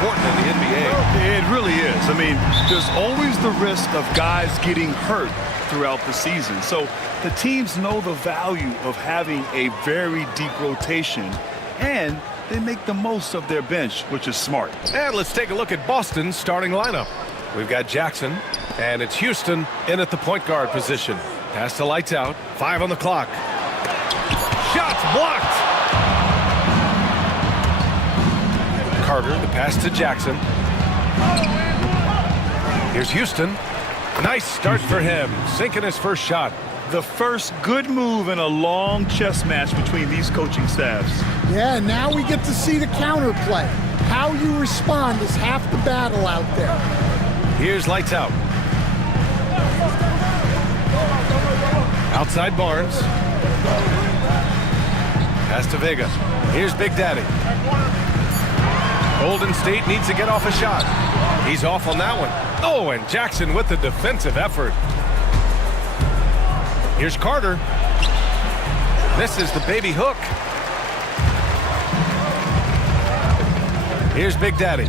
important in the NBA. It really is. I mean, there's always the risk of guys getting hurt throughout the season. So the teams know the value of having a very deep rotation, and they make the most of their bench, which is smart. And let's take a look at Boston's starting lineup. We've got Jackson, and it's Houston in at the point guard position. Pass to Lights Out. 5 on the clock. Shots blocked. Carter, the pass to Jackson. Here's Houston. Nice start for him, sinking his first shot. The first good move in a long chess match between these coaching staffs. Yeah, now we get to see the counterplay. How you respond is half the battle out there. Here's Lights Out. Outside Barnes. Pass to Vega. Here's Big Daddy. Golden State needs to get off a shot. He's off on that one. Oh, and Jackson with the defensive effort. Here's Carter. Misses the baby hook. Here's Big Daddy.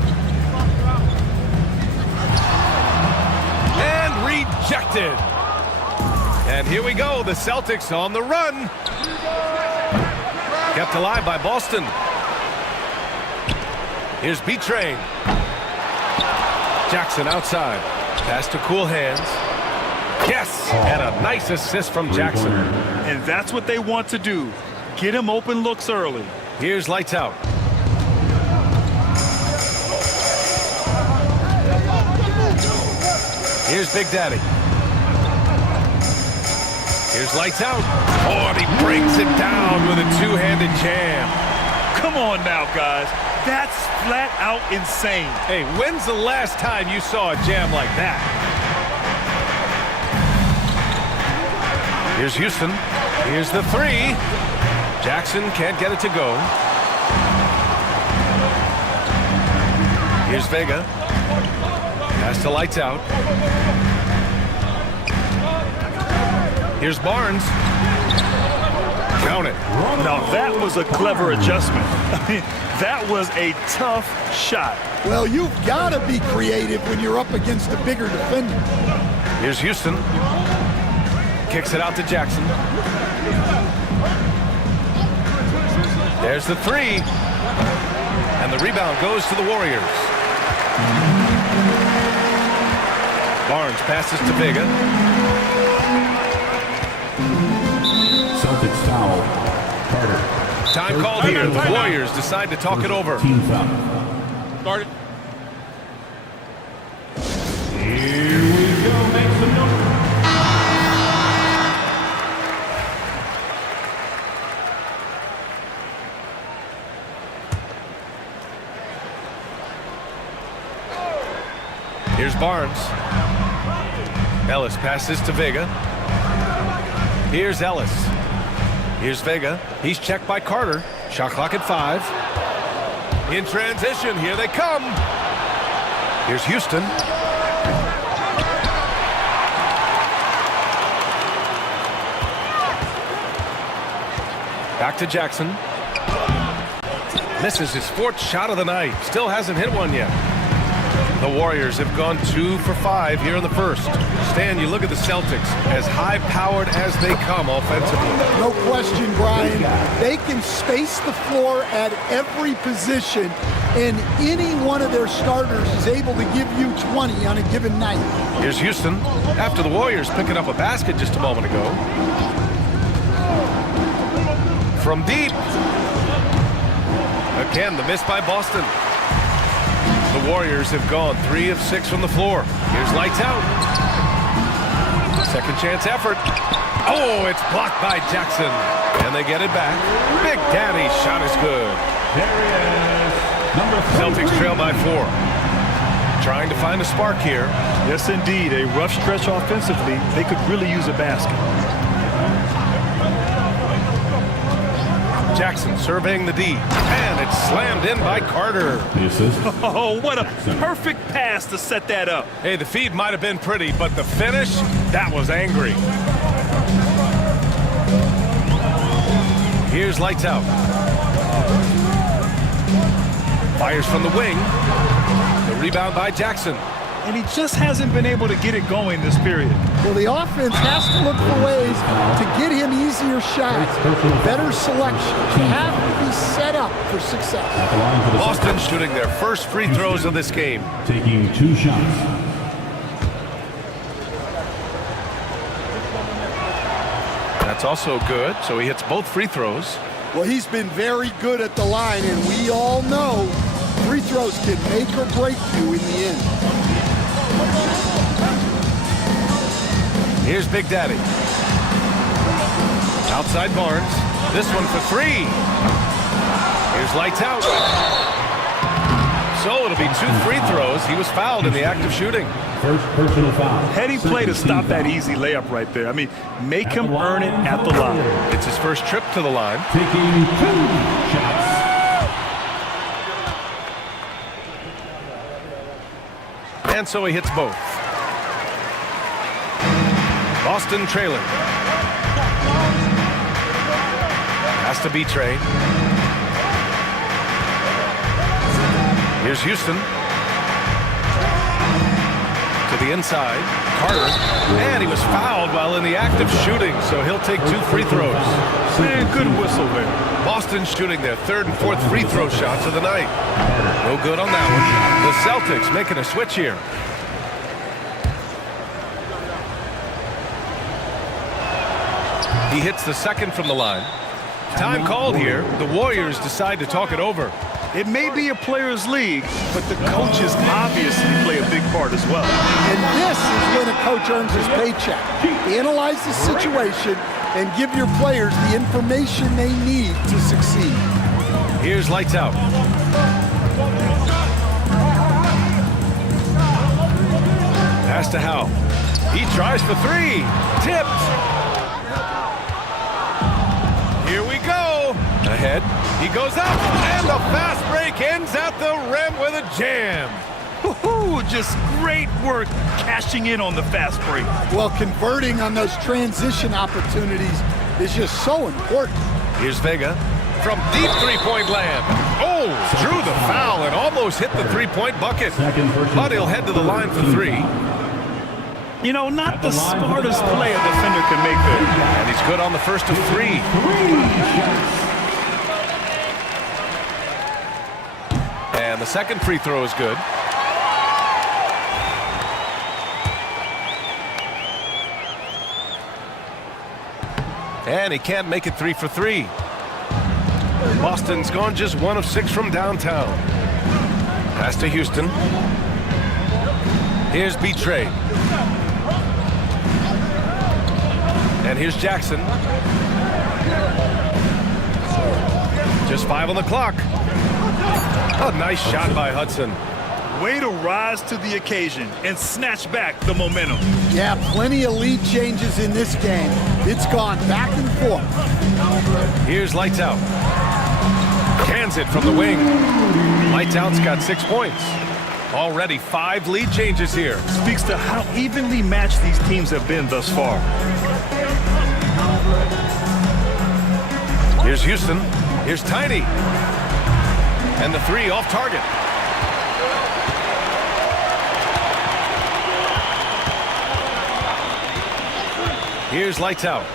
And rejected. And here we go, the Celtics on the run. Kept alive by Boston. Here's B-Train. Jackson outside. Pass to Cool Hands. Yes, and a nice assist from Jackson. And that's what they want to do. Get him open looks early. Here's Lights Out. Here's Big Daddy. Here's Lights Out. Oh, and he brings it down with a two-handed jam. Come on now, guys. That's flat out insane. Hey, when's the last time you saw a jam like that? Here's Houston. Here's the three. Jackson can't get it to go. Here's Vega. Pass to Lights Out. Here's Barnes. Count it. Now that was a clever adjustment. I mean, that was a tough shot. Well, you've got to be creative when you're up against a bigger defender. Here's Houston. Kicks it out to Jackson. There's the three. And the rebound goes to the Warriors. Barnes passes to Vega. Celtics foul. Carter. Time called here. The Warriors decide to talk it over. Team foul. Start it. Here we go. Make some noise. Here's Barnes. Ellis passes to Vega. Here's Ellis. Here's Vega. He's checked by Carter. Shot clock at 5. In transition, here they come. Here's Houston. Back to Jackson. Misses his 4th shot of the night. Still hasn't hit one yet. The Warriors have gone 2 for 5 here in the first. Stan, you look at the Celtics, as high-powered as they come offensively. No question, Brian. They can space the floor at every position, and any one of their starters is able to give you 20 on a given night. Here's Houston, after the Warriors picking up a basket just a moment ago. From deep. Again, the miss by Boston. The Warriors have gone 3 of 6 from the floor. Here's Lights Out. Second chance effort. Oh, it's blocked by Jackson. And they get it back. Big Daddy's shot is good. There he is. Number 3. Celtics trail by 4. Trying to find a spark here. Yes, indeed. A rough stretch offensively. They could really use a basket. Jackson surveying the D. And it's slammed in by Carter. The assist. Oh, what a perfect pass to set that up. Hey, the feed might have been pretty, but the finish, that was angry. Here's Lights Out. Fires from the wing. rebound by Jackson. And he just hasn't been able to get it going this period. Well, the offense has to look for ways to get him easier shots, better selection. You have to be set up for success. Boston shooting their first free throws of this game. Taking 2 shots. That's also good, so he hits both free throws. Well, he's been very good at the line, and we all know free throws can make or break you in the end. Here's Big Daddy. Outside Barnes. This one for 3. Here's lights out. So it'll be 2 free throws. He was fouled in the act of shooting. First personal foul. Heady play to stop that easy layup right there. I mean, make him earn it at the line. It's his first trip to the line. Taking 2 shots. And so he hits both. Boston trailing. Has to be Trey. Here's Houston. To the inside. Carter. And he was fouled while in the act of shooting, so he'll take 2 free throws. Man, good whistle there. Boston shooting their 3rd and 4th free throw shots of the night. No good on that one. The Celtics making a switch here. He hits the 2nd from the line. Time called here. The Warriors decide to talk it over. It may be a players' league, but the coaches obviously play a big part as well. And this is when a coach earns his paycheck. Analyze the situation and give your players the information they need to succeed. Here's lights out. Pass to Howe. He tries for 3. Tipped. Here we go. Ahead. He goes up, and the fast break ends at the rim with a jam. Woohoo! Just great work cashing in on the fast break. Well, converting on those transition opportunities is just so important. Here's Vega from deep three-point land. Oh, drew the foul and almost hit the three-point bucket. But he'll head to the line for 3. You know, not the smartest play a defender can make there. And he's good on the first of 3. And the 2nd free throw is good. And he can't make it 3 for 3. Boston's gone just 1 of 6 from downtown. Pass to Houston. Here's B-Trey. And here's Jackson. Just 5 on the clock. A nice shot by Hudson. Way to rise to the occasion and snatch back the momentum. Yeah, plenty of lead changes in this game. It's gone back and forth. Here's lights out. Cans it from the wing. Lights out's got 6 points. Already 5 lead changes here. Speaks to how evenly matched these teams have been thus far. Here's Houston. Here's Tiny. And the 3 off target. Here's lights out.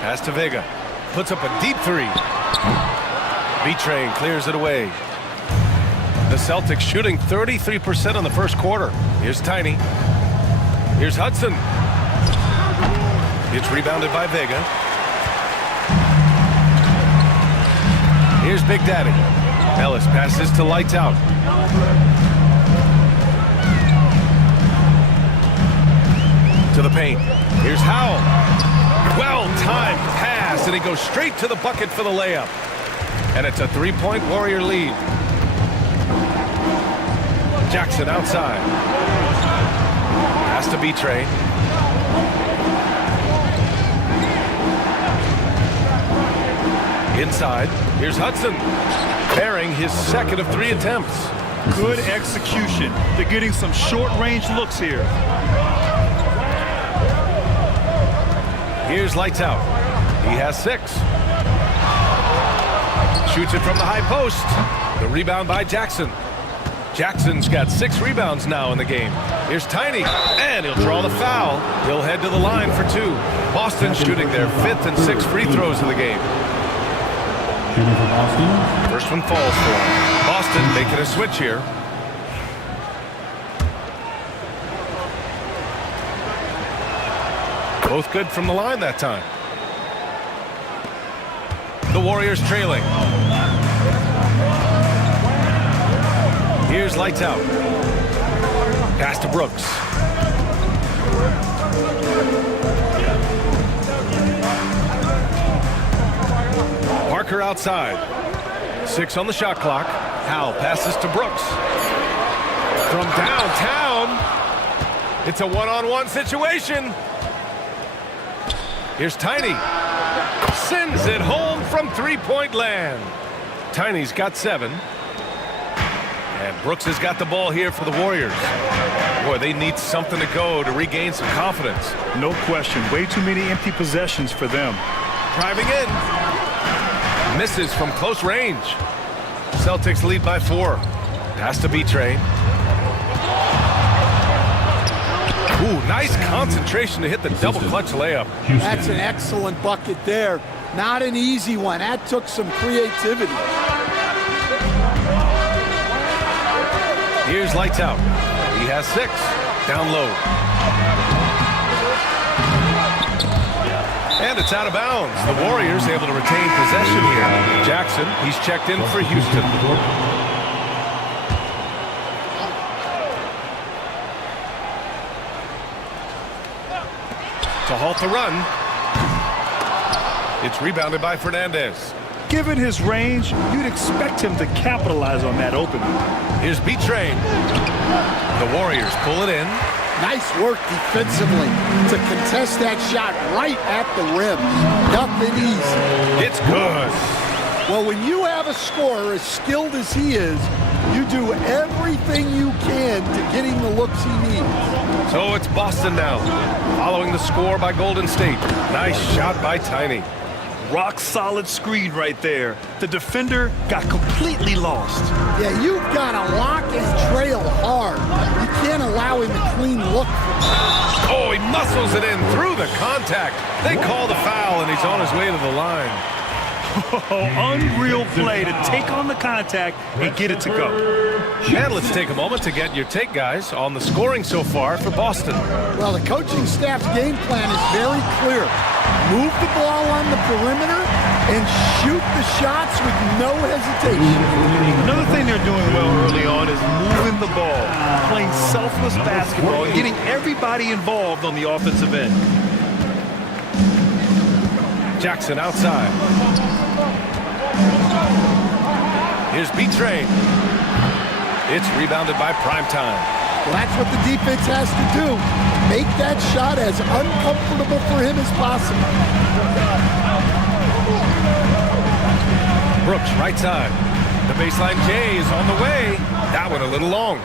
Pass to Vega. Puts up a deep 3. B-Train clears it away. The Celtics shooting 33% in the first quarter. Here's Tiny. Here's Hudson. It's rebounded by Vega. Here's Big Daddy. Ellis passes to lights out. To the paint. Here's Howell. Well-timed pass, and he goes straight to the bucket for the layup. And it's a 3-point Warrior lead. Jackson outside. Pass to B-Train. Inside. Here's Hudson. Bearing his 2nd of 3 attempts. Good execution. They're getting some short-range looks here. Here's lights out. He has 6. Shoots it from the high post. The rebound by Jackson. Jackson's got 6 rebounds now in the game. Here's Tiny, and he'll draw the foul. He'll head to the line for 2. Boston shooting their 5th and 6th free throws of the game. Shooting for Boston. First one falls for him. Boston making a switch here. Both good from the line that time. The Warriors trailing. Here's lights out. Pass to Brooks. Parker outside. 6 on the shot clock. Howell passes to Brooks. From downtown, it's a one-on-one situation. Here's Tiny. Sends it home from three-point land. Tiny's got 7. And Brooks has got the ball here for the Warriors. Boy, they need something to go to regain some confidence. No question. Way too many empty possessions for them. Driving in. Misses from close range. Celtics lead by 4. Pass to B-Train. Ooh, nice concentration to hit the double clutch layup. That's an excellent bucket there. Not an easy one. That took some creativity. Here's lights out. He has 6. Down low. And it's out of bounds. The Warriors able to retain possession here. Jackson, he's checked in for Houston. To halt the run. It's rebounded by Fernandez. Given his range, you'd expect him to capitalize on that opening. Here's B-Train. The Warriors pull it in. Nice work defensively to contest that shot right at the rim. Nothing easy. It's good. Well, when you have a scorer as skilled as he is, you do everything you can to getting the looks he needs. So it's Boston now, following the score by Golden State. Nice shot by Tiny. Rock solid screen right there. The defender got completely lost. Yeah, you've got to lock and trail hard. You can't allow him to clean look. Oh, he muscles it in through the contact. They call the foul, and he's on his way to the line. Oh, unreal play to take on the contact and get it to go. And let's take a moment to get your take, guys, on the scoring so far for Boston. Well, the coaching staff's game plan is very clear. Move the ball on the perimeter and shoot the shots with no hesitation. Another thing they're doing well early on is moving the ball, playing selfless basketball, and getting everybody involved on the offensive end. Jackson outside. Here's B-Train. It's rebounded by Primetime. Well, that's what the defense has to do. Make that shot as uncomfortable for him as possible. Brooks, right side. The baseline J is on the way. That one a little long.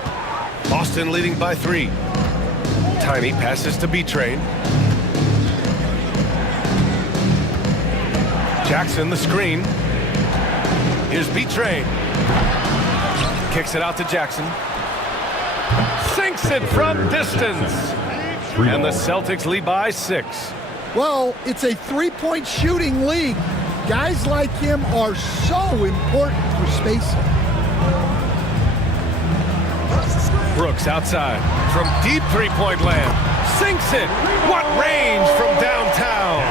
Boston leading by 3. Tiny passes to B-Train. Jackson, the screen. Here's B-Train. Kicks it out to Jackson. Sinks it from distance. And the Celtics lead by 6. Well, it's a three-point shooting league. Guys like him are so important for spacing. Brooks outside from deep three-point land. Sinks it. What range from downtown.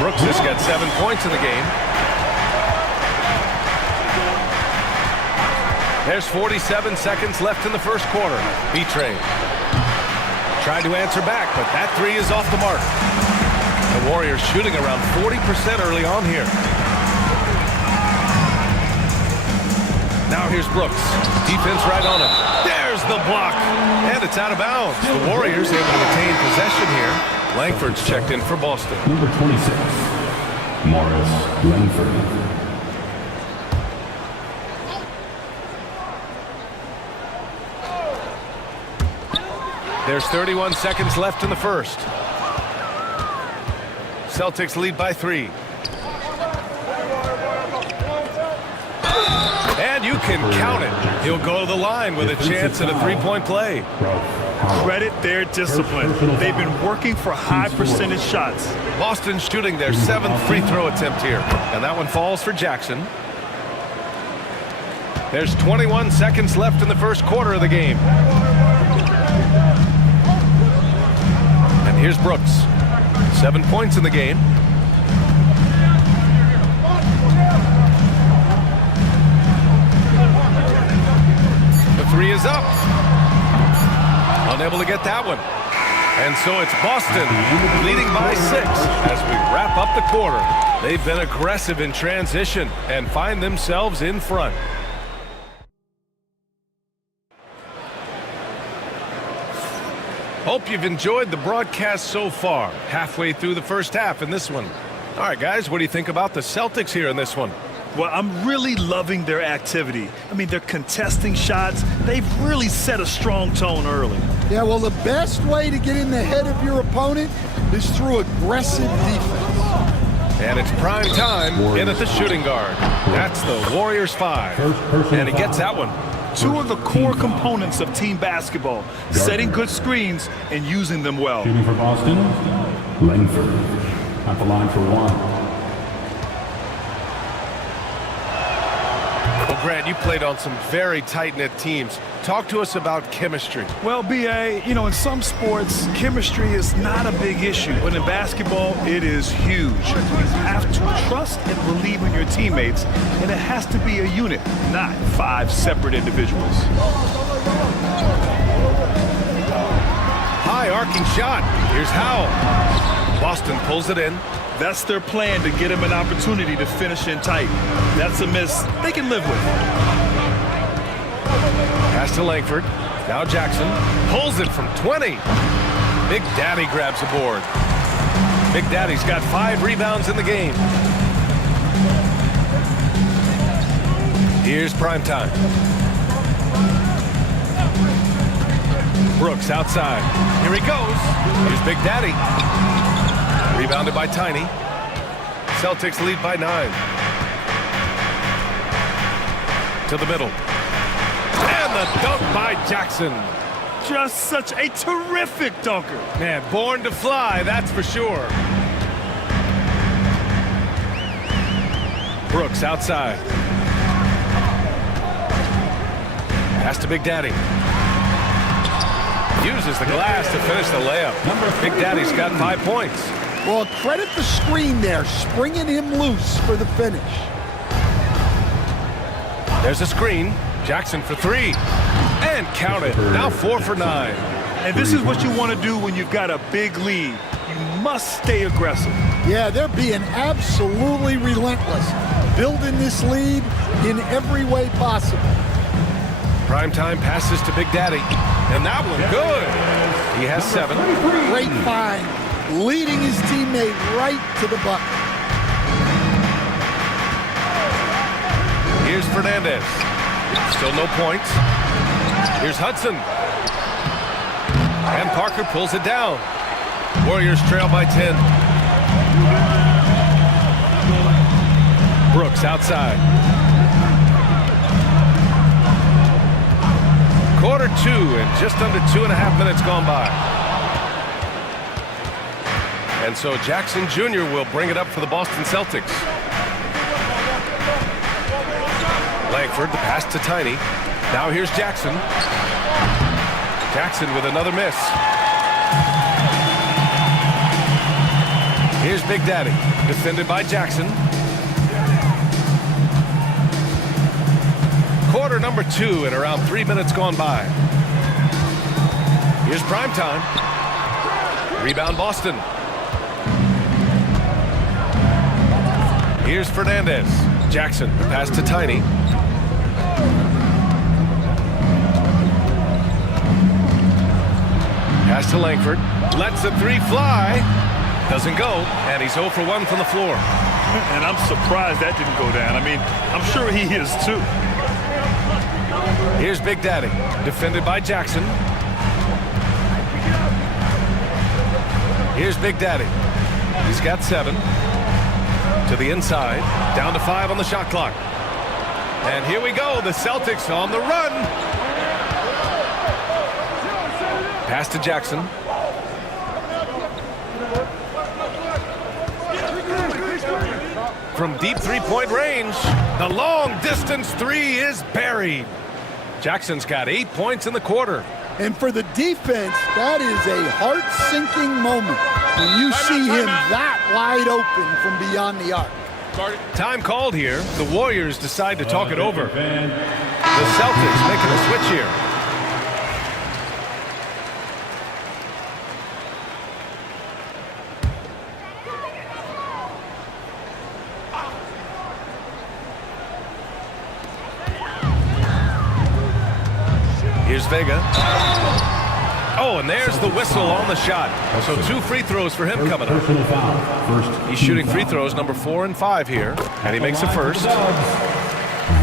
Brooks has got 7 points in the game. There's 47 seconds left in the first quarter. B-Train tried to answer back, but that 3 is off the mark. The Warriors shooting around 40% early on here. Now here's Brooks. Defense right on him. There's the block. And it's out of bounds. The Warriors able to retain possession here. Langford's checked in for Boston. Number 26, Morris Langford. There's 31 seconds left in the first. Celtics lead by 3. And you can count it. He'll go to the line with a chance at a three-point play. Credit their discipline. They've been working for high percentage shots. Boston shooting their 7th free throw attempt here. And that one falls for Jackson. There's 21 seconds left in the first quarter of the game. And here's Brooks. 7 points in the game. The three is up. Unable to get that one. And so it's Boston leading by 6 as we wrap up the quarter. They've been aggressive in transition and find themselves in front. Hope you've enjoyed the broadcast so far. Halfway through the first half in this one. All right, guys, what do you think about the Celtics here in this one? Well, I'm really loving their activity. I mean, they're contesting shots. They've really set a strong tone early. Yeah, well, the best way to get in the head of your opponent is through aggressive defense. And it's prime time in at the shooting guard. That's the Warriors 5. And he gets that one. Two of the core components of team basketball, setting good screens and using them well. Shooting for Boston, Langford. At the line for one. Well, Grant, you played on some very tight-knit teams. Talk to us about chemistry. Well, B.A., you know, in some sports, chemistry is not a big issue. But in basketball, it is huge. You have to trust and believe in your teammates, and it has to be a unit, not 5 separate individuals. High arcing shot. Here's Howell. Boston pulls it in. That's their plan, to get him an opportunity to finish in tight. That's a miss they can live with. Pass to Langford. Now Jackson pulls it from 20. Big Daddy grabs the board. Big Daddy's got 5 rebounds in the game. Here's primetime. Brooks outside. Here he goes. Here's Big Daddy. Rebounded by Tiny. Celtics lead by 9. To the middle. And the dunk by Jackson. Just such a terrific dunker. Man, born to fly, that's for sure. Brooks outside. Pass to Big Daddy. Uses the glass to finish the layup. Big Daddy's got 5 points. Well, credit the screen there, springing him loose for the finish. There's a screen. Jackson for 3. And count it. Now 4 for 9. And this is what you want to do when you've got a big lead. You must stay aggressive. Yeah, they're being absolutely relentless, building this lead in every way possible. Primetime passes to Big Daddy. And that one good. He has 7. Great find. Leading his teammate right to the bucket. Here's Fernandez. Still no points. Here's Hudson. And Parker pulls it down. Warriors trail by 10. Brooks outside. Quarter 2 and just under 2.5 minutes gone by. And so Jackson Jr. will bring it up for the Boston Celtics. Langford, the pass to Tiny. Now here's Jackson. Jackson with another miss. Here's Big Daddy, defended by Jackson. Quarter number 2 and around 3 minutes gone by. Here's primetime. Rebound Boston. Here's Fernandez. Jackson, pass to Tiny. Pass to Langford. Lets the 3 fly. Doesn't go. And he's 0 for 1 from the floor. And I'm surprised that didn't go down. I mean, I'm sure he is too. Here's Big Daddy. Defended by Jackson. Here's Big Daddy. He's got 7. To the inside. Down to 5 on the shot clock. And here we go, the Celtics on the run. Pass to Jackson. From deep three-point range, the long-distance three is buried. Jackson's got 8 points in the quarter. And for the defense, that is a heart-sinking moment when you see him that wide open from beyond the arc. Time called here. The Warriors decide to talk it over. The Celtics making a switch here. Here's Vega. Oh, and there's the whistle on the shot. So 2 free throws for him coming up. He's shooting free throws number 4 and 5 here, and he makes the first.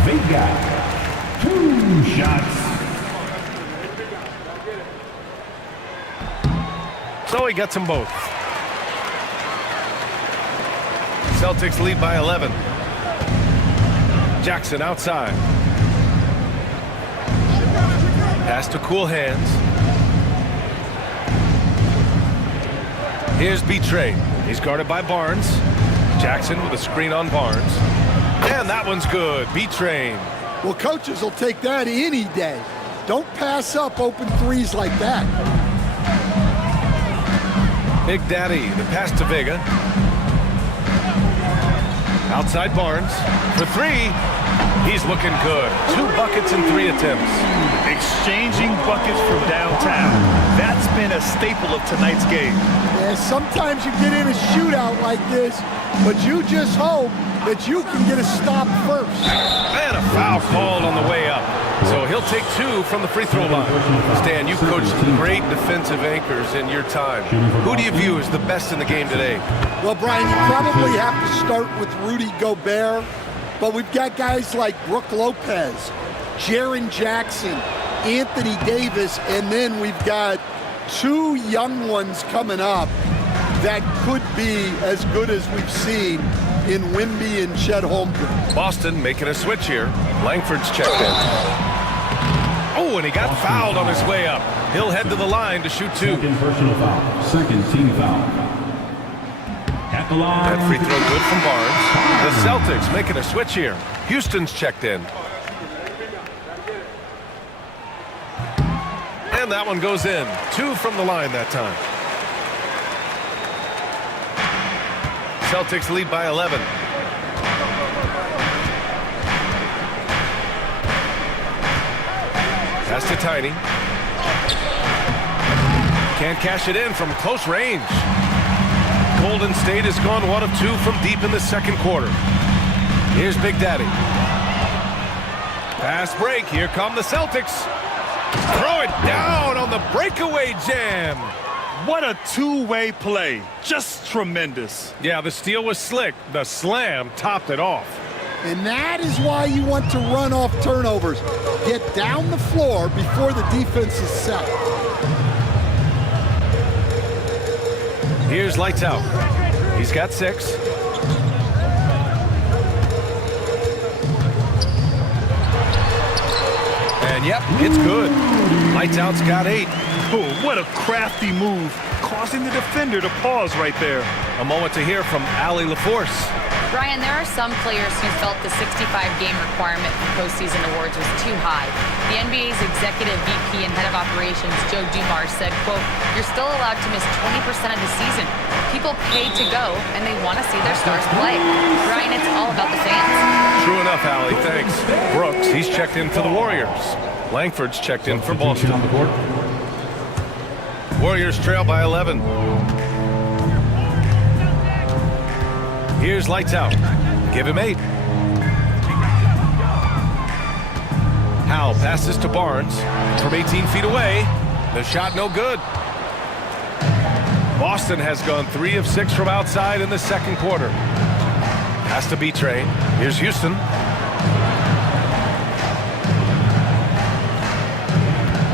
Vega, 2 shots. So he gets them both. Celtics lead by 11. Jackson outside. Pass to cool hands. Here's B-Trade. He's guarded by Barnes. Jackson with a screen on Barnes. And that one's good. B-Train. Well, coaches will take that any day. Don't pass up open threes like that. Big Daddy, the pass to Vega. Outside Barnes. For 3. He's looking good. 2 buckets in 3 attempts. Exchanging buckets from downtown. That's been a staple of tonight's game. Yeah, sometimes you get in a shootout like this, but you just hope that you can get a stop first. And a foul called on the way up. So he'll take 2 from the free throw line. Stan, you've coached great defensive anchors in your time. Who do you view as the best in the game today? Well, Brian, you probably have to start with Rudy Gobert, but we've got guys like Brook Lopez, Jaren Jackson, Anthony Davis, and then we've got 2 young ones coming up that could be as good as we've seen in Wemby and Chet Holmgren. Boston making a switch here. Langford's checked in. Oh, and he got fouled on his way up. He'll head to the line to shoot 2. Second personal foul. Second team foul. At the line. That free throw good from Barnes. The Celtics making a switch here. Houston's checked in. And that one goes in. 2 from the line that time. Celtics lead by 11. Pass to Tiny. Can't cash it in from close range. Golden State has gone 1 of 2 from deep in the second quarter. Here's Big Daddy. Pass break. Here come the Celtics. Throw it down on the breakaway jam. What a two-way play. Just tremendous. Yeah, the steal was slick. The slam topped it off. And that is why you want to run off turnovers. Get down the floor before the defense is set. Here's lights out. He's got 6. And yep, it's good. Lights out's got 8. Oh, what a crafty move, causing the defender to pause right there. A moment to hear from Allie LaForce. Brian, there are some players who felt the 65-game requirement for postseason awards was too high. The NBA's executive VP and head of operations, Joe Dumars, said, quote, "You're still allowed to miss 20% of the season. People paid to go, and they want to see their stars play." Brian, it's all about the fans. True enough, Allie, thanks. Brooks, he's checked in for the Warriors. Langford's checked in for Boston. Warriors trail by 11. Here's lights out. Give him 8. Howell passes to Barnes from 18 feet away. The shot no good. Boston has gone 3 of 6 from outside in the second quarter. Has to be Train. Here's Houston.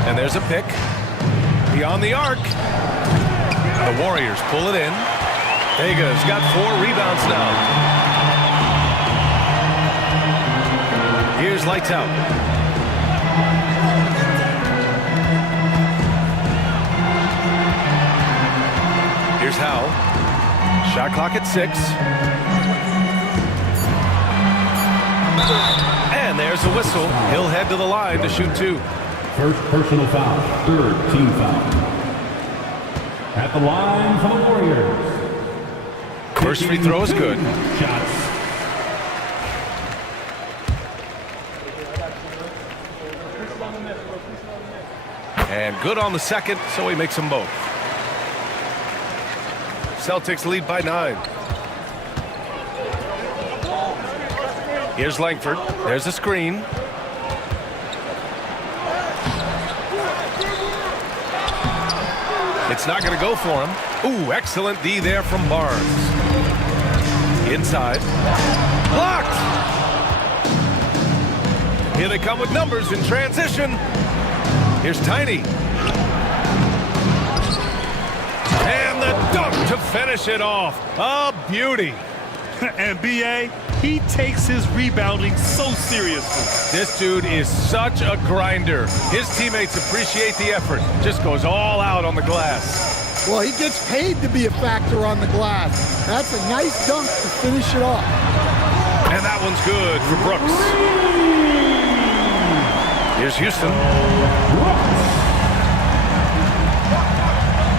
And there's a pick. Beyond the arc. The Warriors pull it in. Vega's got 4 rebounds now. Here's lights out. Here's Howe. Shot clock at 6. And there's a whistle. He'll head to the line to shoot 2. First personal foul, third team foul. At the line for the Warriors. First free throw is good. Shots. And good on the second, so he makes them both. Celtics lead by 9. Here's Langford. There's a screen. It's not going to go for him. Ooh, excellent D there from Barnes. Inside. Blocked! Here they come with numbers in transition. Here's Tiny. And the dunk to finish it off. A beauty. And B.A., he takes his rebounding so seriously. This dude is such a grinder. His teammates appreciate the effort. Just goes all out on the glass. Well, he gets paid to be a factor on the glass. That's a nice dunk to finish it off. And that one's good for Brooks. Here's Houston.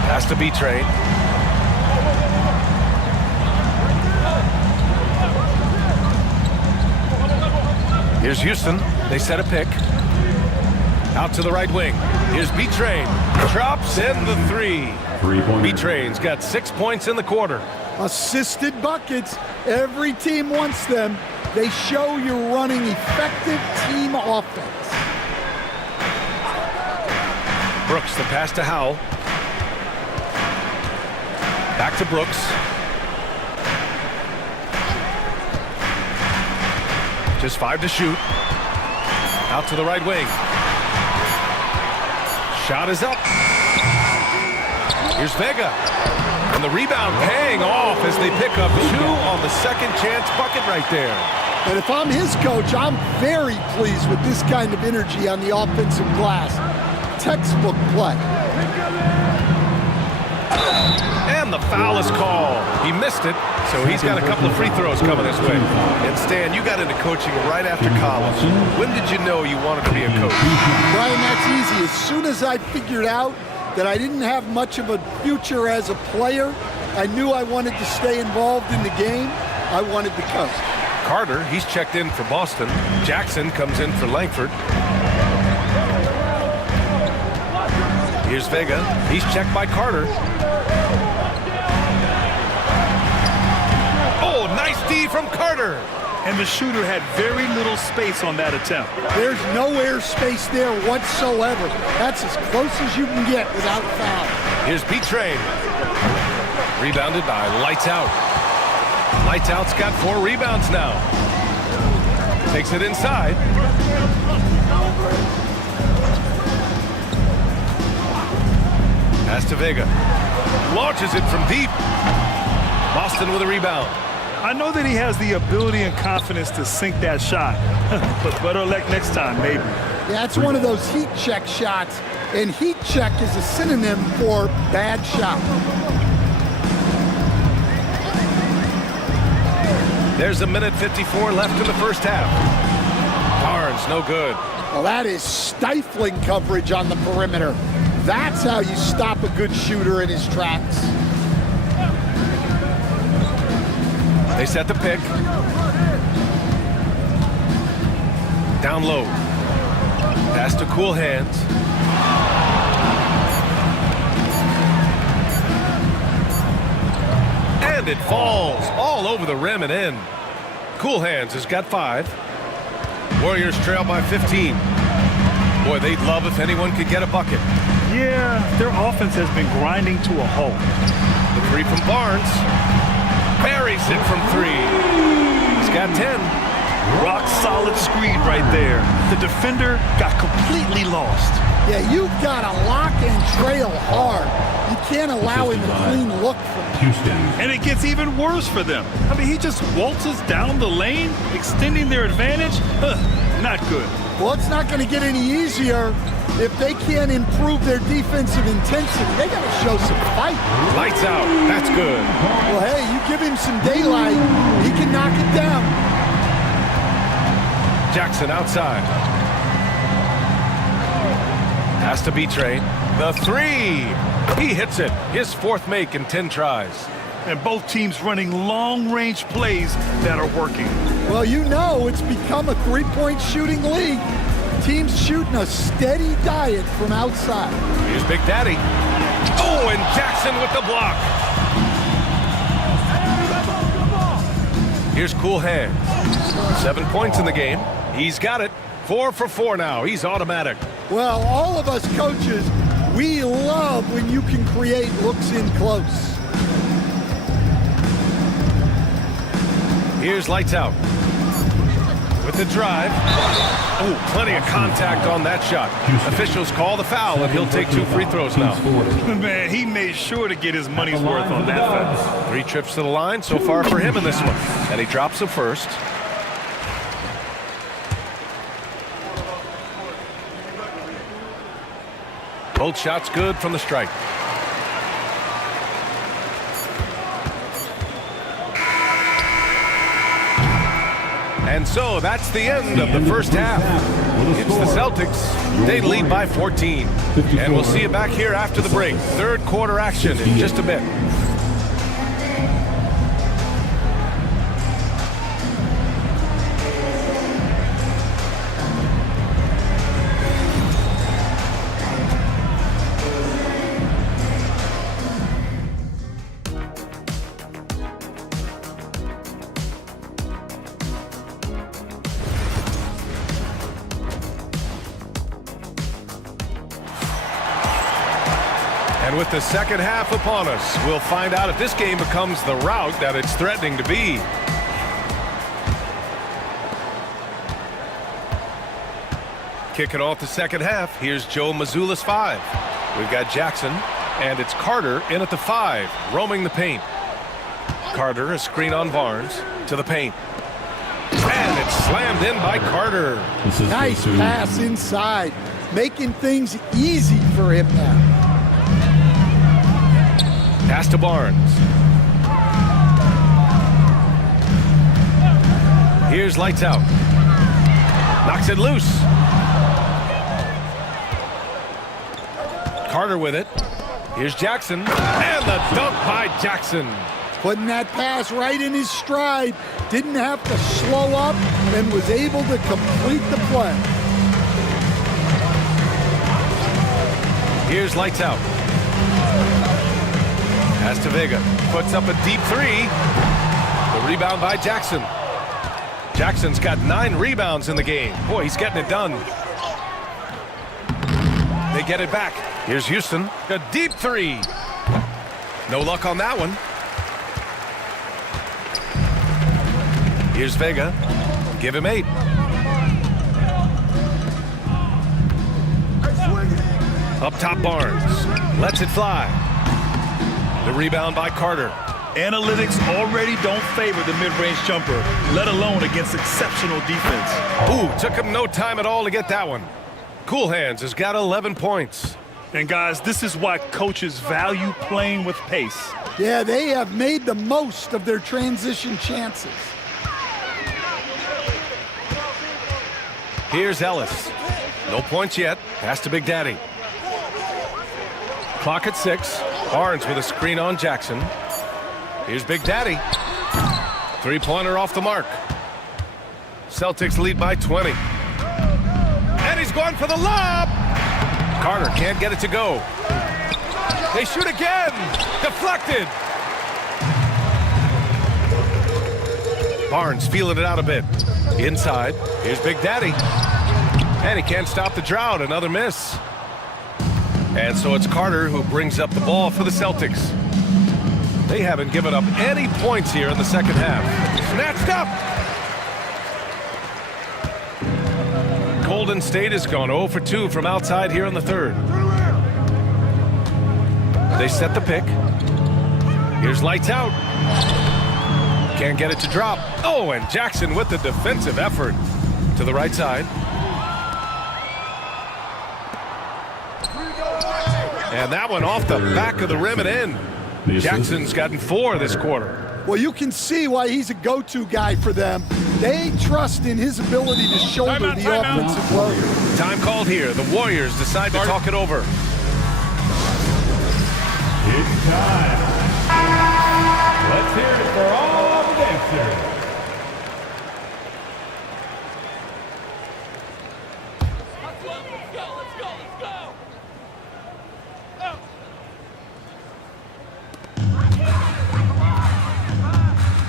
Has to be Trey. Here's Houston. They set a pick. Out to the right wing. Here's B-Train. Drops in the 3. B-Train's got 6 points in the quarter. Assisted buckets. Every team wants them. They show you're running effective team offense. Brooks, the pass to Howe. Back to Brooks. Just 5 to shoot. Out to the right wing. Shot is up. Here's Vega. And the rebound paying off as they pick up 2 on the second chance bucket right there. And if I'm his coach, I'm very pleased with this kind of energy on the offensive glass. Textbook play. And the foul is called. He missed it, so he's got a couple of free throws coming his way. And Stan, you got into coaching right after college. When did you know you wanted to be a coach? Brian, that's easy. As soon as I figured out that I didn't have much of a future as a player, I knew I wanted to stay involved in the game. I wanted to coach. Carter, he's checked in for Boston. Jackson comes in for Langford. Here's Vega. He's checked by Carter. Oh, nice D from Carter. And the shooter had very little space on that attempt. There's no air space there whatsoever. That's as close as you can get without foul. Here's B-Train. Rebounded by Lights Out. Lights Out's got 4 rebounds now. Takes it inside. Pass to Vega. Launches it from deep. Boston with a rebound. I know that he has the ability and confidence to sink that shot, but better luck next time, maybe. Yeah, it's one of those heat check shots, and heat check is a synonym for bad shot. There's 1:54 left in the first half. Barnes, no good. Well, that is stifling coverage on the perimeter. That's how you stop a good shooter in his tracks. They set the pick. Down low. Pass to Cool Hands. And it falls all over the rim and in. Cool Hands has got 5. Warriors trail by 15. Boy, they'd love if anyone could get a bucket. Yeah, their offense has been grinding to a halt. The 3 from Barnes. Buries it from 3. He's got 10. Rock solid screen right there. The defender got completely lost. Yeah, you've got to lock and trail hard. You can't allow him a clean look from Houston. And it gets even worse for them. I mean, he just waltzes down the lane, extending their advantage. Not good. Well, it's not going to get any easier if they can't improve their defensive intensity. They got to show some fight. Lights out. That's good. Well, hey, you give him some daylight, he can knock it down. Jackson outside. Has to be Trey. The three. He hits it. His fourth make in 10 tries. And both teams running long-range plays that are working. Well, you know it's become a three-point shooting league. Teams shooting a steady diet from outside. Here's Big Daddy. Oh, and Jackson with the block. Here's Cool Hands. 7 points in the game. He's got it. 4 for 4 now. He's automatic. Well, all of us coaches, we love when you can create looks in close. Here's Lights Out. With the drive. Oh, plenty of contact on that shot. Officials call the foul, and he'll take 2 free throws now. Man, he made sure to get his money's worth on that foul. 3 trips to the line so far for him in this one. And he drops the first. Both shots good from the strike. And so that's the end of the first half. It's the Celtics. They lead by 14. And we'll see you back here after the break. Third quarter action in just a bit. And with the second half upon us, we'll find out if this game becomes the rout that it's threatening to be. Kicking off the second half, here's Joe Mazzulla's 5. We've got Jackson, and it's Carter in at the 5, roaming the paint. Carter, a screen on Barnes, to the paint. And it's slammed in by Carter. Nice pass inside, making things easy for him now. Pass to Barnes. Here's Lights Out. Knocks it loose. Carter with it. Here's Jackson. And the dunk by Jackson. Putting that pass right in his stride. Didn't have to slow up and was able to complete the play. Here's Lights Out. Pass to Vega. Puts up a deep 3. The rebound by Jackson. Jackson's got 9 rebounds in the game. Boy, he's getting it done. They get it back. Here's Houston. A deep 3. No luck on that one. Here's Vega. Give him 8. Up top Barnes. Lets it fly. The rebound by Carter. Analytics already don't favor the mid-range jumper, let alone against exceptional defense. Ooh, took him no time at all to get that one. Cool Hands has got 11 points. And guys, this is why coaches value playing with pace. Yeah, they have made the most of their transition chances. Here's Ellis. No points yet. Pass to Big Daddy. Clock at 6. Barnes with a screen on Jackson. Here's Big Daddy. 3-pointer off the mark. Celtics lead by 20. And he's going for the lob. Carter can't get it to go. They shoot again. Deflected. Barnes feeling it out a bit. Inside. Here's Big Daddy. And he can't stop the drought. Another miss. And so it's Carter who brings up the ball for the Celtics. They haven't given up any points here in the second half. Snatched up. Golden State has gone 0 for 2 from outside here in the third. They set the pick. Here's Lights Out. Can't get it to drop. Oh, and Jackson with the defensive effort To the right side. And that one off the back of the rim and in. Jackson's gotten 4 this quarter. Well, you can see why he's a go-to guy for them. They trust in his ability to shoulder the offensive load. Time called here. The Warriors decide to talk it over. It's time. Let's hear it for all the dancers.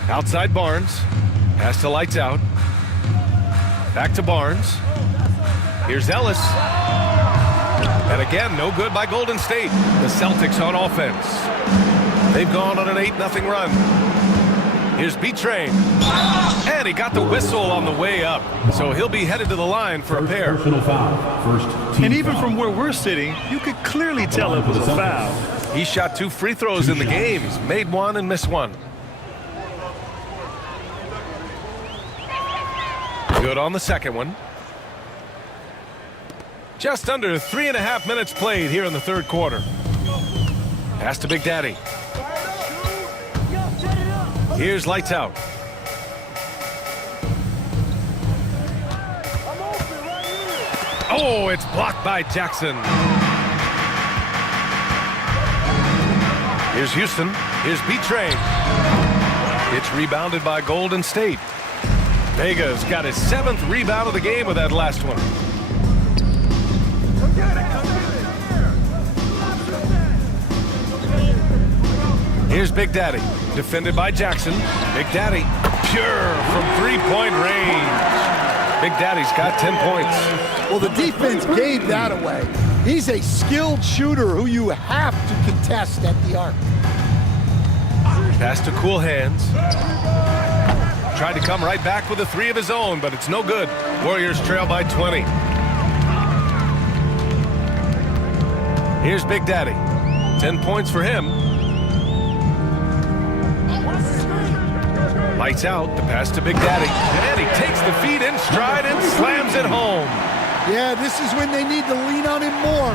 Outside Barnes. Pass to Lights Out. Back to Barnes. Here's Ellis. And again, no good by Golden State. The Celtics on offense. They've gone on an 8-0 run. Here's B-Train. And he got the whistle on the way up. So he'll be headed to the line for a pair. Personal foul. First team And even foul. from where we're sitting, you could clearly tell it was a foul. He shot 2 free throws in the game. He's made 1 and missed 1. Good on the second one. Just under 3.5 minutes played here in the third quarter. Pass to Big Daddy. Here's Lights Out. Oh, it's blocked by Jackson. Here's Houston. Here's B-Train. It's rebounded by Golden State. Vega's got his 7th rebound of the game with that last one. Here's Big Daddy, defended by Jackson. Big Daddy, pure from 3-point range. Big Daddy's got 10 points. Well, the defense gave that away. He's a skilled shooter who you have to contest at the arc. Pass to Cool Hands. Tried to come right back with a 3 of his own, but it's no good. Warriors trail by 20. Here's Big Daddy. 10 points for him. Lights Out. The pass to Big Daddy. And he takes the feed in stride and slams it home. Yeah, this is when they need to lean on him more.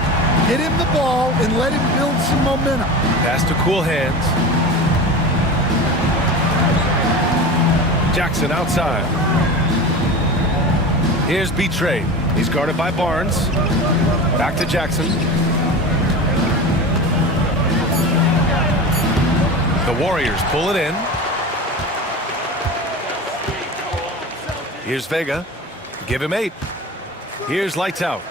Get him the ball and let him build some momentum. Pass to Cool Hands. Jackson outside. Here's B-Train. He's guarded by Barnes. Back to Jackson. The Warriors pull it in. Here's Vega. Give him 8. Here's Lights Out.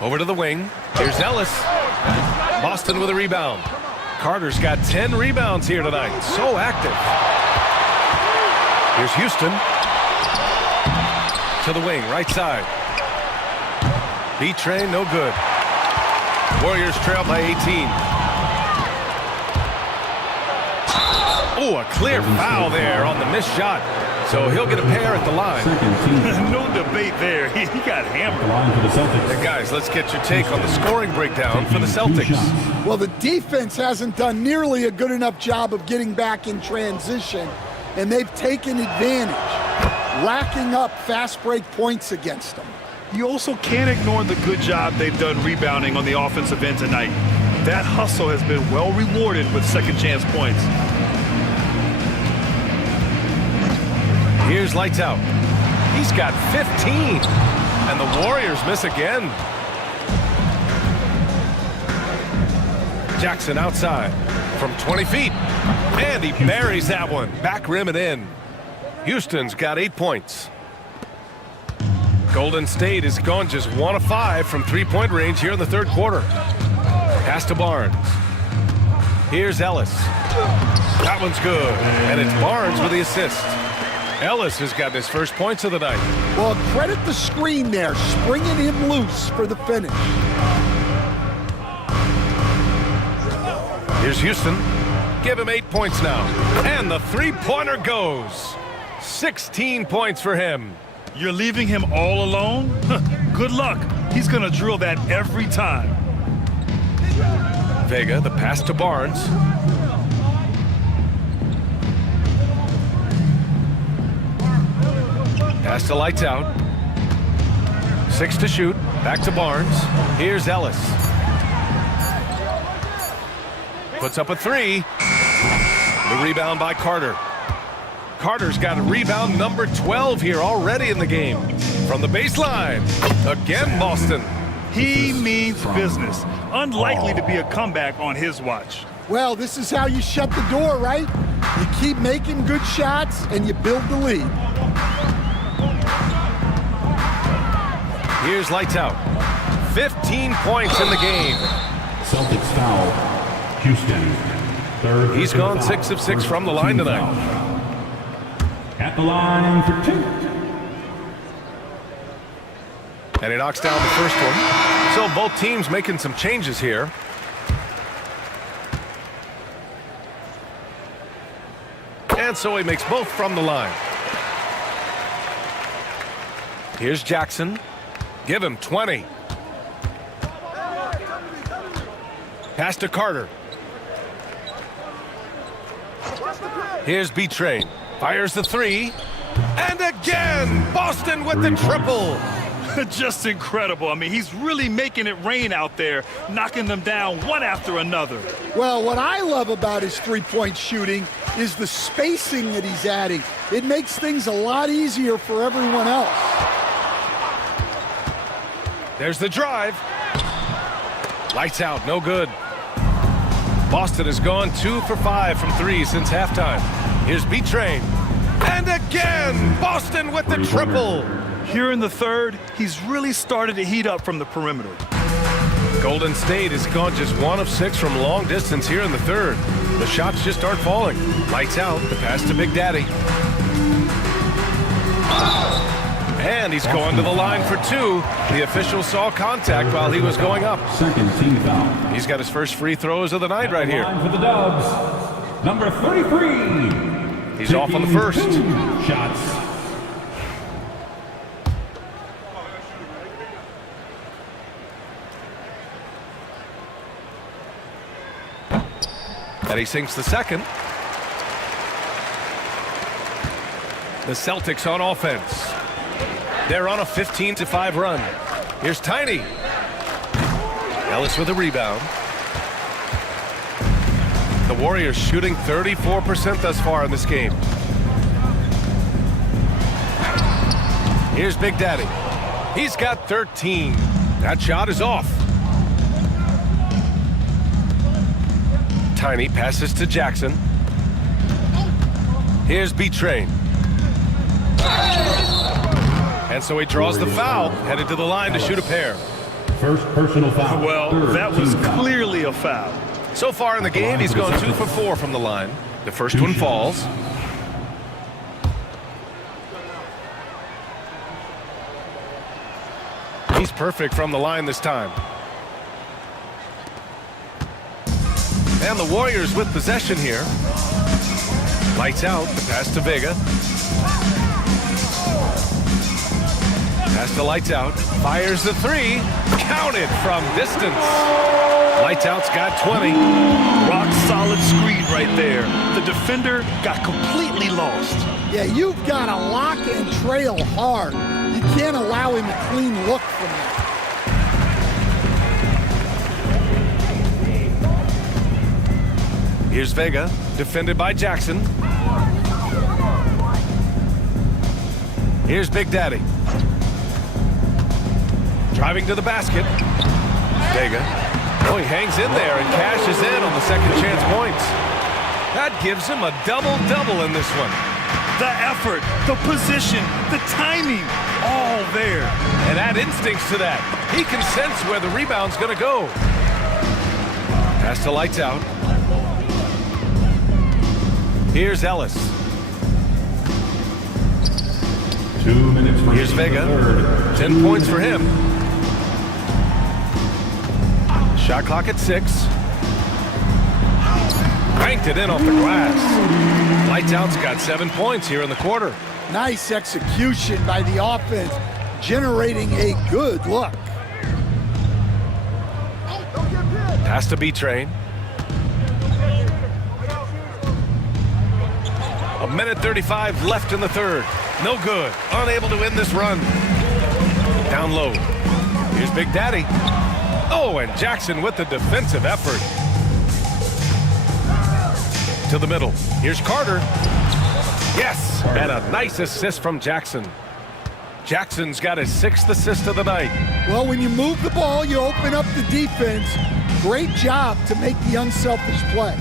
Over to the wing. Here's Ellis. Boston with a rebound. Carter's got 10 rebounds here tonight. So active. Here's Houston. To the wing, right side. B-Train, no good. Warriors trail by 18. Oh, a clear foul there on the missed shot. So he'll get a pair at the line. No debate there. He got hammered. Line for the Celtics. And guys, let's get your take on the scoring breakdown for the Celtics. Well, the defense hasn't done nearly a good enough job of getting back in transition, and they've taken advantage, racking up fast break points against them. You also can't ignore the good job they've done rebounding on the offensive end tonight. That hustle has been well rewarded with second chance points. Here's Lights Out. He's got 15. And the Warriors miss again. Jackson outside from 20 feet. And he buries that one. Back rim and in. Houston's got 8 points. Golden State has gone just 1 of 5 from 3-point range here in the third quarter. Pass to Barnes. Here's Ellis. That one's good. And it's Barnes with the assist. Ellis has got his first points of the night. Well, credit the screen there, springing him loose for the finish. Here's Houston. Give him 8 points now. And the three-pointer goes. 16 points for him. You're leaving him all alone? Good luck. He's going to drill that every time. Vega, the pass to Barnes. Pass to Lights Out. 6 to shoot. Back to Barnes. Here's Ellis. Puts up a 3. The rebound by Carter. Carter's got a rebound number 12 here already in the game. From the baseline. Again, Boston. He means business. Unlikely to be a comeback on his watch. Well, this is how you shut the door, right? You keep making good shots and you build the lead. Here's Lights Out. 15 points in the game. Celtics foul. Houston. Third. He's gone foul. 6 of 6 First from the line team tonight. foul. At the line for 2. And he knocks down the first one. So both teams making some changes here. And so he makes both from the line. Here's Jackson. Give him 20. Pass to Carter. Here's B-Train. Fires the 3. And again, Boston with the triple. Just incredible. I mean, he's really making it rain out there, knocking them down one after another. Well, what I love about his three-point shooting is the spacing that he's adding. It makes things a lot easier for everyone else. There's the drive. Lights out, no good. Boston has gone 2 for 5 from 3 since halftime. Here's B-Train. And again, Boston with the triple. Here in the third, he's really started to heat up from the perimeter. Golden State has gone just 1 of 6 from long distance here in the third. The shots just aren't falling. Lights out, the pass to Big Daddy. And he's going to the line for 2. The official saw contact while he was going up. Second team foul. He's got his first free throws of the night right here. Line for the Dubs. Number 33. He's off on the first. 2 shots. And he sinks the second. The Celtics on offense. They're on a 15-5 run. Here's Tiny. Ellis with a rebound. The Warriors shooting 34% thus far in this game. Here's Big Daddy. He's got 13. That shot is off. Tiny passes to Jackson. Here's B-Train. And so he draws the foul, headed to the line to shoot a pair. First personal foul. Well, that was clearly a foul. So far in the game, he's gone 2 for 4 from the line. The first one falls. He's perfect from the line this time. And the Warriors with possession here. Lights out, the pass to Vega. Pass to Lights Out. Fires the 3. Counted from distance. Lights Out's got 20. Rock solid screen right there. The defender got completely lost. Yeah, you've got to lock and trail hard. You can't allow him a clean look from that. Here's Vega, defended by Jackson. Here's Big Daddy. Driving to the basket. Vega. Oh, he hangs in there and cashes in on the second chance points. That gives him a double-double in this one. The effort, the position, the timing, all there. And add instincts to that. He can sense where the rebound's going to go. Pass to Lights Out. Here's Ellis. 2 minutes. Here's Vega. 10 points for him. Shot clock at 6. Banked it in off the glass. Lights Out's got 7 points here in the quarter. Nice execution by the offense, generating a good look. Pass to B-Train. A minute 35 left in the third. No good. Unable to win this run. Down low. Here's Big Daddy. Oh, and Jackson with the defensive effort. To the middle. Here's Carter. Yes, and a nice assist from Jackson. Jackson's got his 6th assist of the night. Well, when you move the ball, you open up the defense. Great job to make the unselfish play.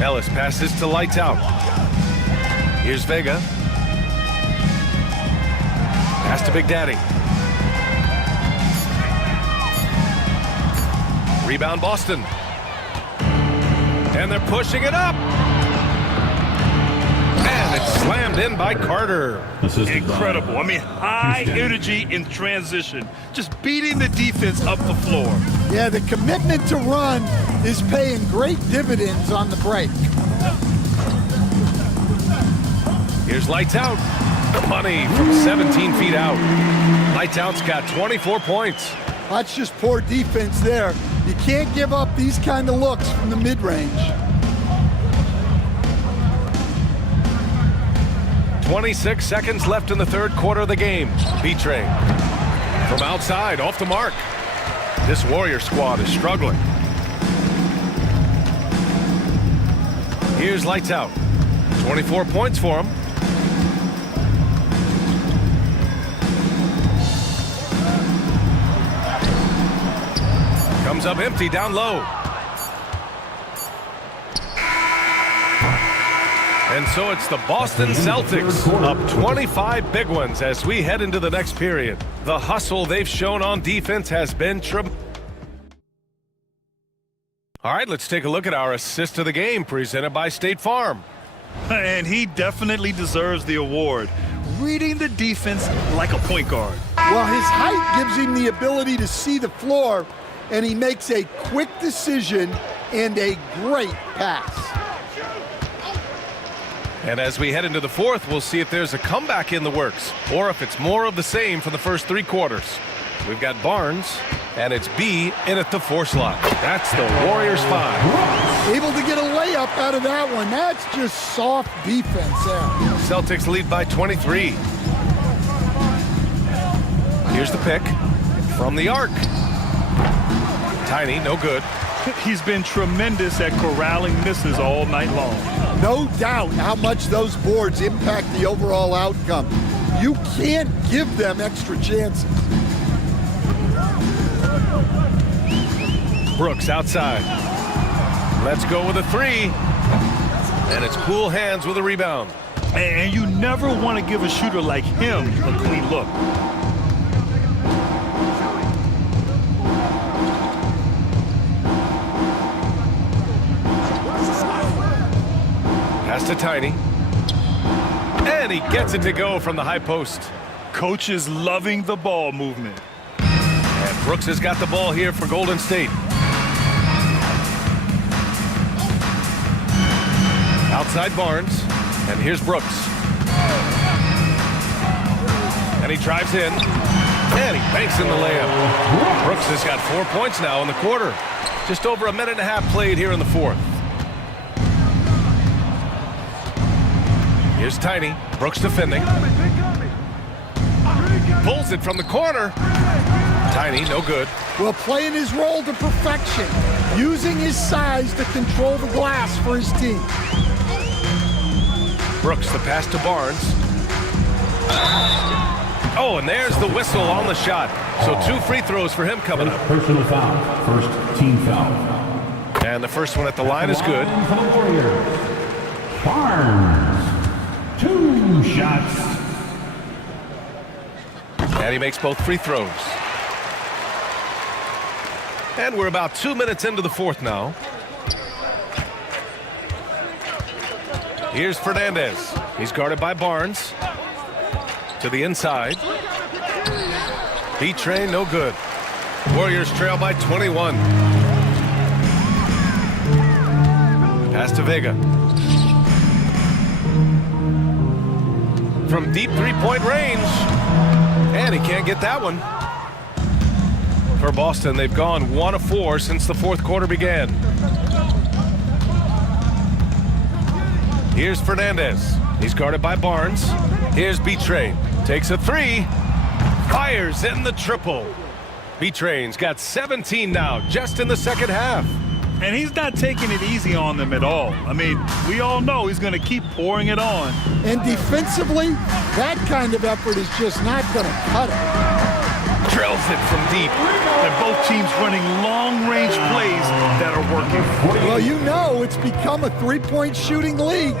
Ellis passes to Lights Out. Here's Vega. Pass to Big Daddy. Rebound Boston. And they're pushing it up. And it's slammed in by Carter. Incredible. I mean, high energy in transition. Just beating the defense up the floor. Yeah, the commitment to run is paying great dividends on the break. Here's Lights Out. The money from 17 feet out. Lights Out's got 24 points. That's just poor defense there. You can't give up these kind of looks from the mid-range. 26 seconds left in the third quarter of the game. B-Train from outside, off the mark. This Warrior squad is struggling. Here's Lights Out. 24 points for him. Comes up empty down low. And so it's the Boston Celtics up 25 big ones as we head into the next period. The hustle they've shown on defense has been tremendous. All right, let's take a look at our assist of the game presented by State Farm. And he definitely deserves the award. Reading the defense like a point guard. Well, his height gives him the ability to see the floor, and he makes a quick decision and a great pass. And as we head into the fourth, we'll see if there's a comeback in the works or if it's more of the same for the first 3 quarters. We've got Barnes, and it's B in at the 4 slot. That's the Warriors 5. Able to get a layup out of that one. That's just soft defense there. Celtics lead by 23. Here's the pick from the arc. Tiny, no good. He's been tremendous at corralling misses all night long. No doubt how much those boards impact the overall outcome. You can't give them extra chances. Brooks outside. Let's go with a 3. And it's cool hands with a rebound. And you never want to give a shooter like him a clean look. Pass to Tiny. And he gets it to go from the high post. Coach is loving the ball movement. And Brooks has got the ball here for Golden State. Outside Barnes. And here's Brooks. And he drives in. And he banks in the layup. Brooks has got 4 points now in the quarter. Just over a minute and a half played here in the fourth. Here's Tiny. Brooks defending. Pulls it from the corner. Tiny, no good. Well, playing his role to perfection. Using his size to control the glass for his team. Brooks, the pass to Barnes. Oh, and there's the whistle on the shot. So 2 free throws for him coming up. Personal foul. First team foul. And the first one at the line is good. For the Warriors. Barnes. 2 shots. And he makes both free throws. And we're about 2 minutes into the fourth now. Here's Fernandez. He's guarded by Barnes. To the inside. B-Train, no good. Warriors trail by 21. Pass to Vega. From deep three-point range. And he can't get that one. For Boston, they've gone 1 of 4 since the fourth quarter began. Here's Fernandez. He's guarded by Barnes. Here's B-Train. Takes a three. Fires in the triple. B-Train's got 17 now, just in the second half. And he's not taking it easy on them at all. I mean, we all know he's going to keep pouring it on. And defensively, that kind of effort is just not going to cut it. Drills it from deep. They're both teams running long-range plays that are working. Well, you know it's become a three-point shooting league.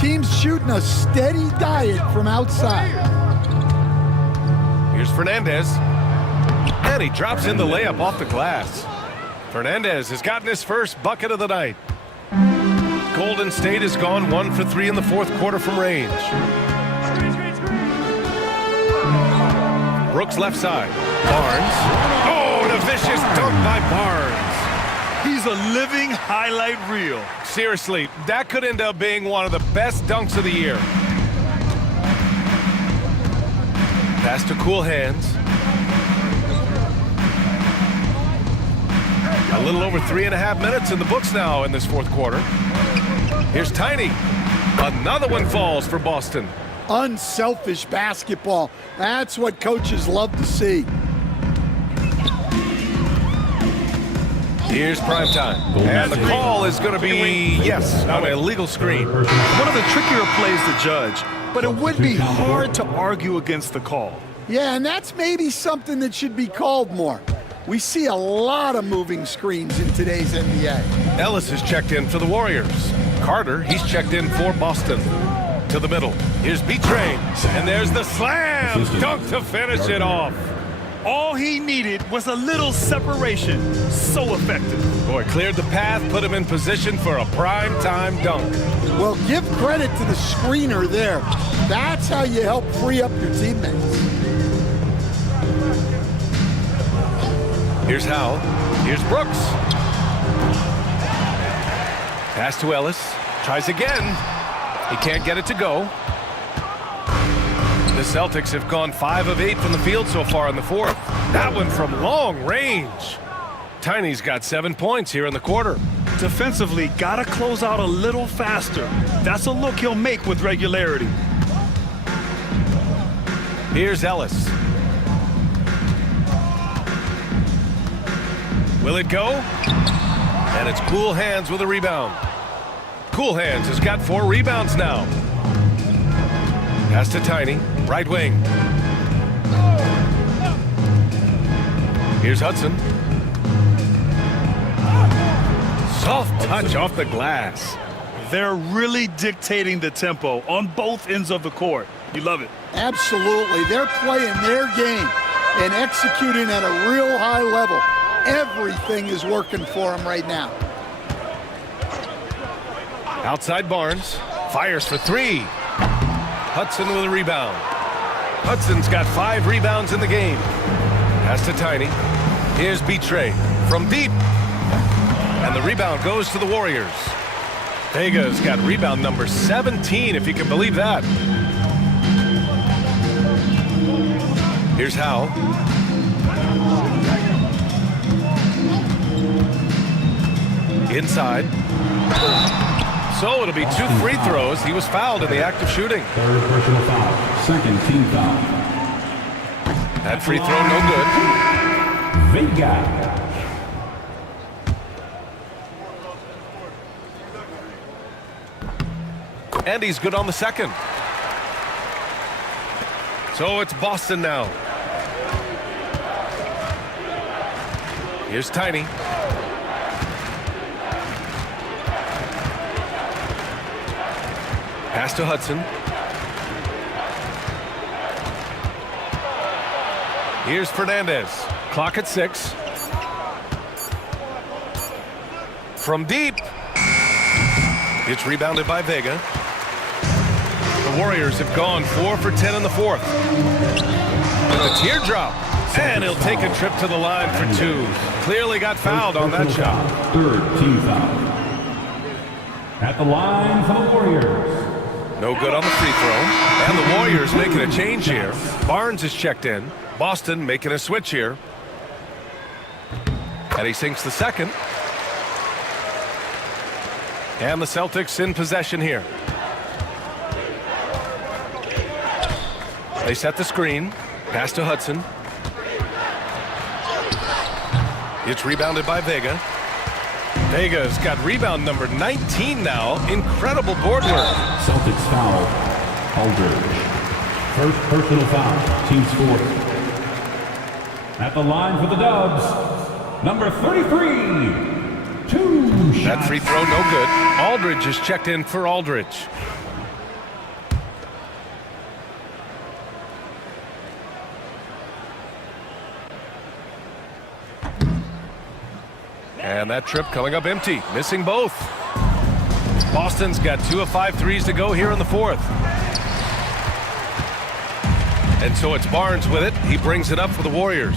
Teams shooting a steady diet from outside. Here's Fernandez. And he drops in the layup off the glass. Fernandez has gotten his first bucket of the night. Golden State has gone 1 for 3 in the fourth quarter from range. Brooks left side. Barnes. Oh, and a vicious dunk by Barnes. He's a living highlight reel. Seriously, that could end up being one of the best dunks of the year. Pass to Cool Hands. A little over 3.5 minutes in the books now in this fourth quarter. Here's Tiny. Another one falls for Boston. Unselfish basketball. That's what coaches love to see. Here's prime time. And the call is going to be, yes, an illegal screen. One of the trickier plays to judge, but it would be hard to argue against the call. Yeah, and that's maybe something that should be called more. We see a lot of moving screens in today's NBA. Ellis is checked in for the Warriors. Carter, he's checked in for Boston. To the middle. Here's B-Train. And there's the slam dunk to finish it off. All he needed was a little separation. So effective. Boy, cleared the path, put him in position for a prime-time dunk. Well, give credit to the screener there. That's how you help free up your teammates. Here's Howe. Here's Brooks. Pass to Ellis. Tries again. He can't get it to go. The Celtics have gone 5 of 8 from the field so far in the fourth. That one from long range. Tiny's got 7 points here in the quarter. Defensively, gotta close out a little faster. That's a look he'll make with regularity. Here's Ellis. Will it go? And it's Cool Hands with a rebound. Cool Hands has got 4 rebounds now. Pass to Tiny, right wing. Here's Hudson. Soft touch off the glass. They're really dictating the tempo on both ends of the court. You love it. Absolutely. They're playing their game and executing at a real high level. Everything is working for them right now. Outside Barnes. Fires for 3. Hudson with a rebound. Hudson's got 5 rebounds in the game. Pass to Tiny. Here's B-Train from deep. And the rebound goes to the Warriors. Vega's got rebound number 17, if you can believe that. Here's Howe. Inside. So it'll be 2 free throws. He was fouled in the act of shooting. Third personal foul. Second team foul. That free throw no good. Vega. And he's good on the second. So it's Boston now. Here's Tiny. Pass to Hudson. Here's Fernandez. Clock at 6. From deep. It's rebounded by Vega. The Warriors have gone 4 for 10 in the fourth. The teardrop. And he'll take a trip to the line for 2. Clearly got fouled on that shot. Third team foul. At the line for the Warriors. No good on the free throw. And the Warriors making a change here. Barnes is checked in. Boston making a switch here. And he sinks the second. And the Celtics in possession here. They set the screen. Pass to Hudson. It's rebounded by Vega. Vega's got rebound number 19 now. Incredible board work. Celtics foul. Aldridge. First personal foul. Team scored. At the line for the Dubs, number 33. 2 shots. That free throw no good. Aldridge is checked in for Aldridge. And that trip coming up empty, missing both. Boston's got 2 of 5 threes to go here in the fourth. And so it's Barnes with it. He brings it up for the Warriors.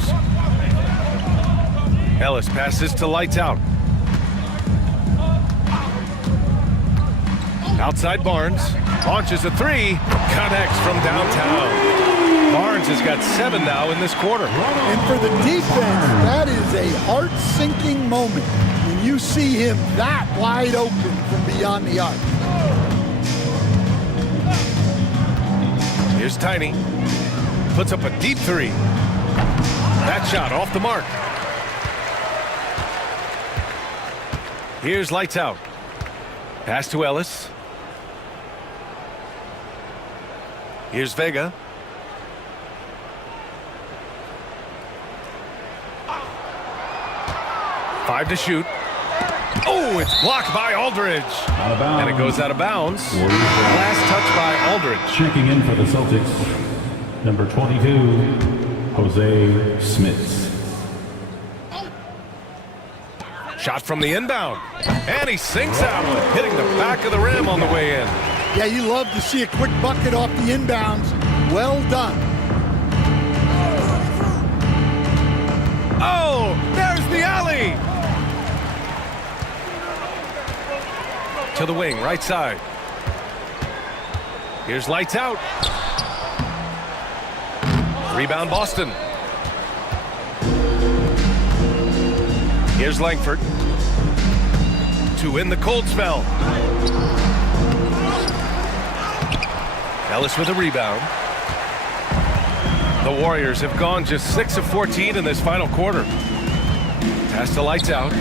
Ellis passes to Lights Out. Outside Barnes. Launches a 3. Connects from downtown. Barnes has got 7 now in this quarter. And for the defense, that is a heart-sinking moment when you see him that wide open from beyond the arc. Here's Tiny. Puts up a deep 3. That shot off the mark. Here's Lights Out. Pass to Ellis. Here's Vega. Five to shoot. Oh, it's blocked by Aldridge. Out of bounds. And it goes out of bounds. Last touch by Aldridge. Checking in for the Celtics, number 22, Jose Smith. Shot from the inbound. And he sinks that one, hitting the back of the rim on the way in. Yeah, you love to see a quick bucket off the inbounds. Well done. Oh, there's the alley. To the wing, right side. Here's Lights Out. Rebound Boston. Here's Langford to win the cold spell. Ellis with a rebound. The Warriors have gone just 6 of 14 in this final quarter. Pass to Lights Out.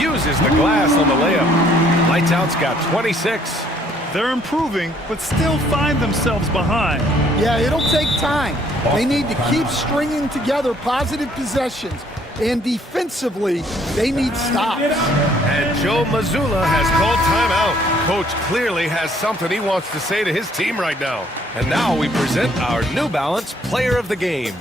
Uses the glass on the layup. Lights Out's got 26. They're improving, but still find themselves behind. Yeah, it'll take time. They need to keep stringing together positive possessions. And defensively, they need stops. And Joe Mazzulla has called timeout. Coach clearly has something he wants to say to his team right now. And now we present our New Balance Player of the Game.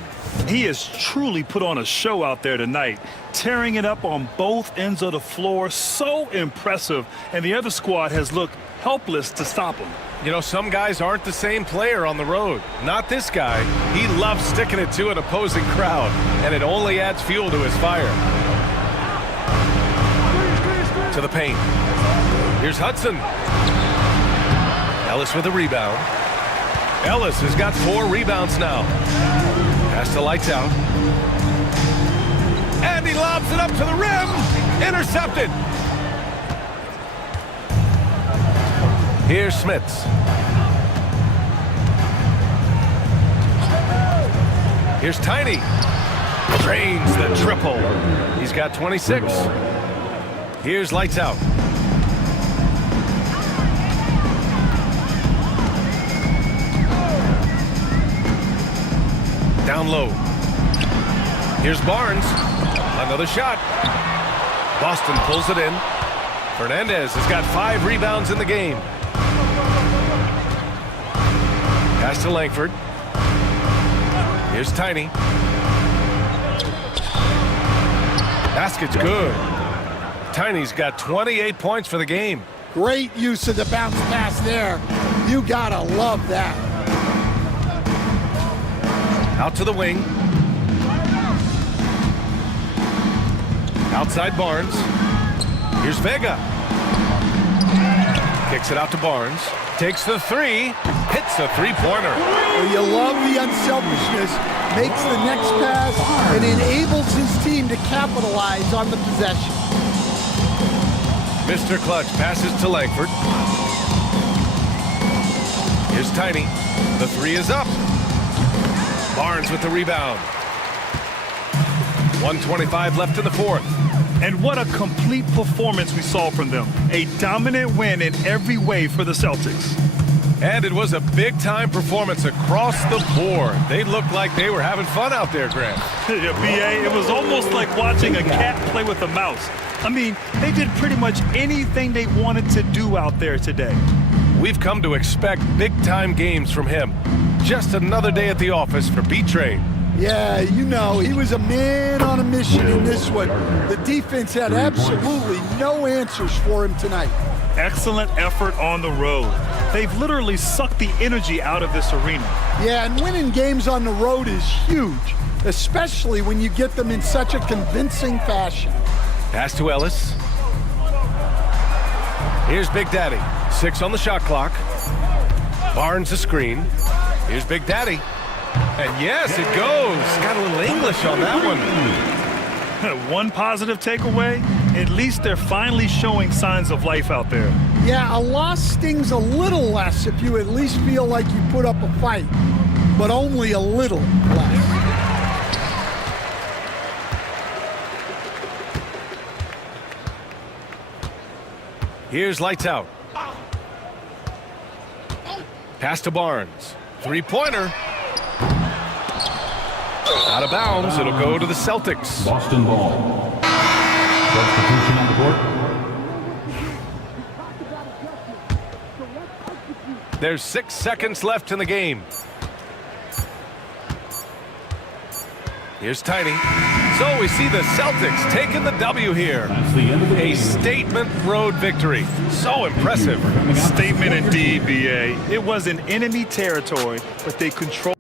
He has truly put on a show out there tonight, tearing it up on both ends of the floor. So impressive. And the other squad has looked helpless to stop him. You know, some guys aren't the same player on the road. Not this guy. He loves sticking it to an opposing crowd, and it only adds fuel to his fire. To the paint. Here's Hudson. Ellis with a rebound. Ellis has got 4 rebounds now. Pass to Lights Out. And he lobs it up to the rim. Intercepted. Here's Smits. Here's Tiny. Drains the triple. He's got 26. Here's Lights Out. Down low. Here's Barnes. Another shot. Boston pulls it in. Fernandez has got 5 rebounds in the game. Pass to Langford. Here's Tiny. Basket's good. Tiny's got 28 points for the game. Great use of the bounce pass there. You gotta love that. Out to the wing. Outside Barnes. Here's Vega. Kicks it out to Barnes. Takes the three. Hits the three-pointer. Well, you love the unselfishness. Makes the next pass and enables his team to capitalize on the possession. Mr. Clutch passes to Langford. Here's Tiny. The three is up. Barnes with the rebound. 1:25 left in the fourth. And what a complete performance we saw from them. A dominant win in every way for the Celtics. And it was a big-time performance across the board. They looked like they were having fun out there, Grant. Yeah, B.A., it was almost like watching a cat play with a mouse. I mean, they did pretty much anything they wanted to do out there today. We've come to expect big-time games from him. Just another day at the office for B-Trade. Yeah, you know, he was a man on a mission in this one. The defense had absolutely no answers for him tonight. Excellent effort on the road. They've literally sucked the energy out of this arena. Yeah, and winning games on the road is huge, especially when you get them in such a convincing fashion. Pass to Ellis. Here's Big Daddy. 6 on the shot clock. Barnes the screen. Here's Big Daddy. And yes, it goes. Got a little English on that one. One positive takeaway, at least they're finally showing signs of life out there. Yeah, a loss stings a little less if you at least feel like you put up a fight, but only a little less. Here's lights out. Pass to Barnes. Three-pointer. Out of bounds. It'll go to the Celtics. Boston ball. Substitution on the court. There's 6 seconds left in the game. Here's Tiny. So we see the Celtics taking the W here. That's the end of the A game. statement road victory. So impressive. Statement indeed, B.A. It was in enemy territory, but they controlled